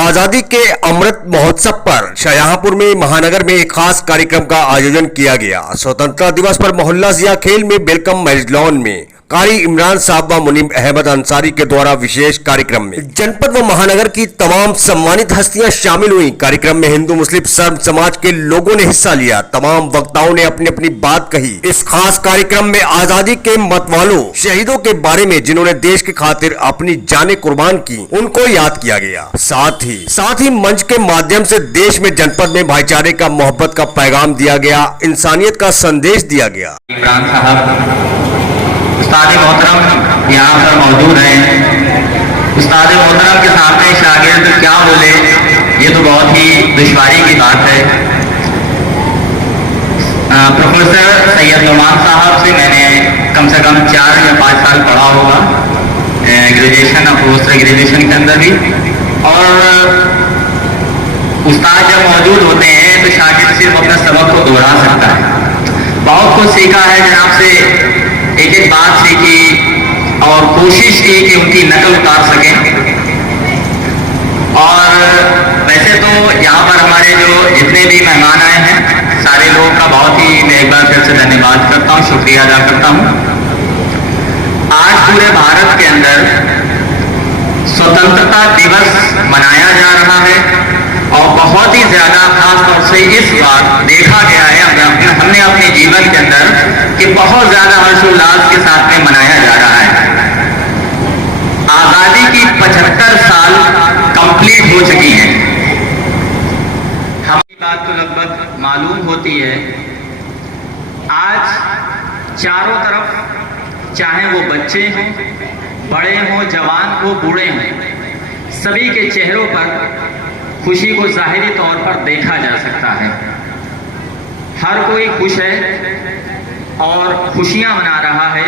आजादी के अमृत महोत्सव पर शाहजहांपुर में महानगर में एक खास कार्यक्रम का आयोजन किया गया। स्वतंत्रता दिवस पर मोहल्ला जिया खेल में वेलकम मैरिज लॉन में कारी इमरान साहब व मुनीम अहमद अंसारी के द्वारा विशेष कार्यक्रम में जनपद व महानगर की तमाम सम्मानित हस्तियां शामिल हुई। कार्यक्रम में हिंदू मुस्लिम सर्व समाज के लोगों ने हिस्सा लिया। तमाम वक्ताओं ने अपनी अपनी बात कही। इस खास कार्यक्रम में आजादी के मतवालों शहीदों के बारे में जिन्होंने देश की खातिर अपनी जानें कुर्बान की, उनको याद किया गया। साथ ही मंच के माध्यम से देश में जनपद में भाईचारे का, मोहब्बत का पैगाम दिया गया, इंसानियत का संदेश दिया गया। इमरान साहब उस्ताद मोहतरम यहाँ पर मौजूद हैं। उस्ताद मोहतरम के सामने शागिर्द क्या बोले, ये तो बहुत ही दुश्वारी की बात है। प्रोफेसर सैयद नुमान साहब से मैंने कम से कम 4 या 5 साल पढ़ा होगा, ग्रेजुएशन और पोस्ट ग्रेजुएशन के अंदर भी। और उस्ताद जब मौजूद होते हैं तो शागिर्द सिर्फ अपने सबक को दोहरा सकता है। बहुत कुछ सीखा है जनाब से, एक एक बात सीखी और कोशिश की कि उनकी नकल उतार सकें। और वैसे तो यहाँ पर हमारे जो जितने भी मेहमान आए हैं, सारे लोगों का बहुत ही मैं एक बार फिर से धन्यवाद करता हूँ, शुक्रिया अदा करता हूँ। आज पूरे भारत के अंदर स्वतंत्रता दिवस मनाया जा रहा है और बहुत ही ज्यादा खास तौर से इस बार देखा गया है हमने अपने जीवन के अंदर कि बहुत ज्यादा हर्षोल्लास के साथ में मनाया जा रहा है। आजादी की 75 साल कंप्लीट हो चुकी हैं। हमें बात तो लगभग मालूम होती है। आज चारों तरफ, चाहे वो बच्चे हों, बड़े हों, जवान हो, बूढ़े हों, सभी के चेहरों पर खुशी को जाहिरी तौर पर देखा जा सकता है। हर कोई खुश है और खुशियां मना रहा है।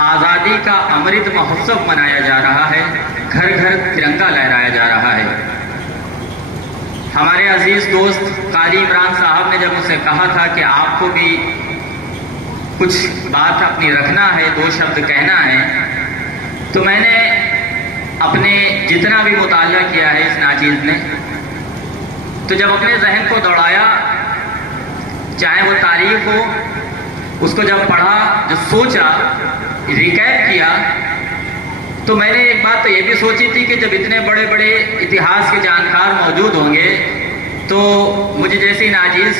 आजादी का अमृत महोत्सव मनाया जा रहा है, घर घर तिरंगा लहराया जा रहा है। हमारे अजीज दोस्त कारी इमरान साहब ने जब मुझसे कहा था कि आपको भी कुछ बात अपनी रखना है, 2 शब्द कहना है, तो मैंने अपने जितना भी मुताला किया है इस नाचीज ने, तो जब अपने जहन को दौड़ाया, चाहे वो तारीख हो, उसको जब पढ़ा, जब सोचा, रिकैप किया, तो मैंने एक बात तो ये भी सोची थी कि जब इतने बड़े बड़े इतिहास के जानकार मौजूद होंगे तो मुझे जैसी नाचीज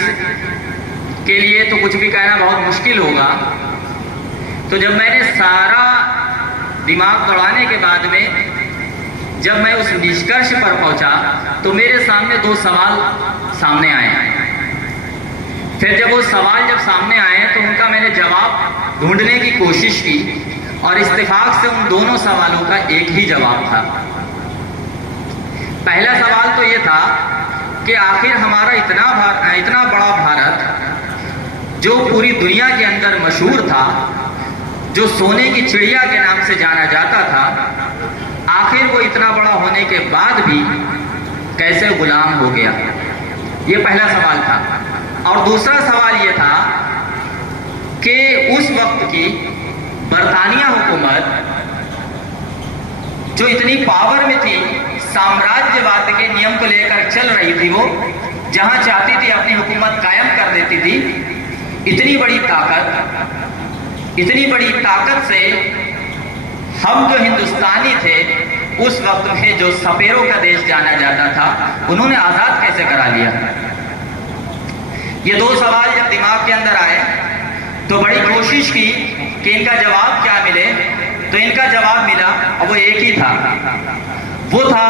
के लिए तो कुछ भी कहना बहुत मुश्किल होगा। तो जब मैंने सारा दिमाग दौड़ाने के बाद में जब मैं उस निष्कर्ष पर पहुंचा तो मेरे सामने 2 सवाल सामने आए। फिर जब वो सवाल जब सामने आए तो उनका मैंने जवाब ढूंढने की कोशिश की और इत्तेफाक से उन दोनों सवालों का एक ही जवाब था। पहला सवाल तो ये था कि आखिर हमारा इतना बड़ा भारत जो पूरी दुनिया के अंदर मशहूर था, जो सोने की चिड़िया के नाम से जाना जाता था, आखिर वो इतना बड़ा होने के बाद भी कैसे गुलाम हो गया? ये पहला सवाल था। और दूसरा सवाल ये था कि उस वक्त की बरतानिया हुकूमत जो इतनी पावर में थी, साम्राज्यवाद के नियम को लेकर चल रही थी, वो जहां चाहती थी अपनी हुकूमत कायम कर देती थी। इतनी बड़ी ताकत से हम जो हिंदुस्तानी थे उस वक्त में जो सपेरों का देश जाना जाता था, उन्होंने आजाद कैसे करा लिया? ये 2 सवाल जब दिमाग के अंदर आए तो बड़ी कोशिश की कि इनका जवाब क्या मिले। तो इनका जवाब मिला और वो एक ही था। वो था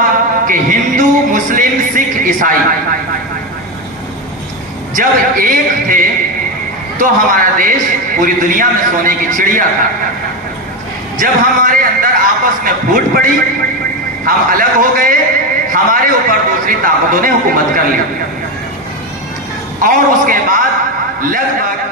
कि हिंदू, मुस्लिम, सिख, ईसाई जब एक थे तो हमारा देश पूरी दुनिया में सोने की चिड़िया था। जब हमारे अंदर आपस में फूट पड़ी, हम अलग हो गए, हमारे ऊपर दूसरी ताकतों ने हुकूमत कर ली और उसके बाद लगभग